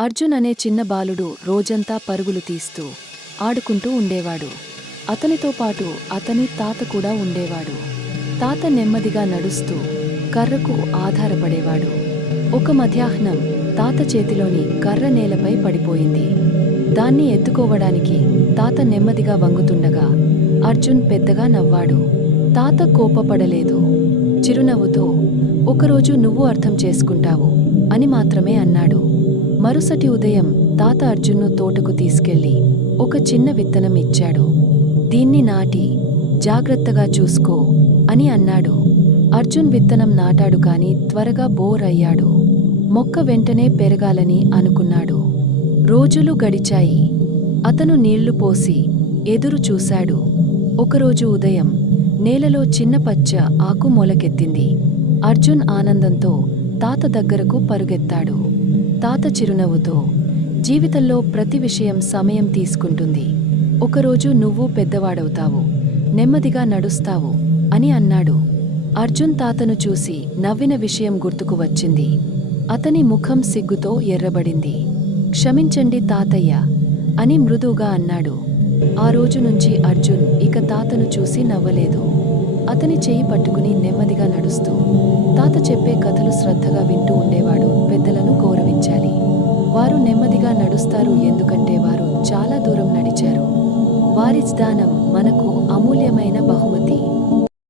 అర్జున్ అనే చిన్న బాలుడు రోజంతా పరుగులు తీస్తూ ఆడుకుంటూ ఉండేవాడు. అతనితో పాటు అతని తాత కూడా ఉండేవాడు. తాత నెమ్మదిగా నడుస్తూ కర్రకు ఆధారపడేవాడు. ఒక మధ్యాహ్నం తాత చేతిలోని కర్ర నేలపై పడిపోయింది. దాన్ని ఎత్తుకోవడానికి తాత నెమ్మదిగా వంగుతుండగా అర్జున్ పెద్దగా నవ్వాడు. తాత కోపపడలేదు. చిరునవ్వుతో, "ఒకరోజు నువ్వు అర్థం చేసుకుంటావు" అని మాత్రమే అన్నాడు. మరుసటి ఉదయం తాత అర్జున్ను తోటకు తీసుకెళ్లి ఒక చిన్న విత్తనం ఇచ్చాడు. "దీన్ని నాటి జాగ్రత్తగా చూసుకో" అని అన్నాడు. అర్జున్ విత్తనం నాటాడు, కాని త్వరగా బోర్ అయ్యాడు. మొక్క వెంటనే పెరగాలని అనుకున్నాడు. రోజులు గడిచాయి. అతను నీళ్లు పోసి ఎదురు చూశాడు. ఒకరోజు ఉదయం నేలలో చిన్న పచ్చ ఆకు మొలకెత్తింది. అర్జున్ ఆనందంతో తాత దగ్గరకు పరుగెత్తాడు. తాత చిరునవ్వుతో, "జీవితంలో ప్రతి విషయం సమయం తీసుకుంటుంది. ఒకరోజు నువ్వు పెద్దవాడవుతావు, నెమ్మదిగా నడుస్తావు" అని అన్నాడు. అర్జున్ తాతను చూసి నవ్విన విషయం గుర్తుకు వచ్చింది. అతని ముఖం సిగ్గుతో ఎర్రబడింది. "క్షమించండి తాతయ్య" అని మృదువుగా అన్నాడు. ఆ రోజు నుంచి అర్జున్ ఇక తాతను చూసి నవ్వలేదు. అతని చెయ్యి పట్టుకుని నెమ్మదిగా నడుస్తూ తాత చెప్పే కథలు శ్రద్ధగా వింటూ ఉండేవాడు. పెద్దలను గౌరవించాలి. వారు నెమ్మదిగా నడుస్తారు, ఎందుకంటే వారు చాలా దూరం నడిచారు. వారి జ్ఞానం మనకు అమూల్యమైన బహుమతి.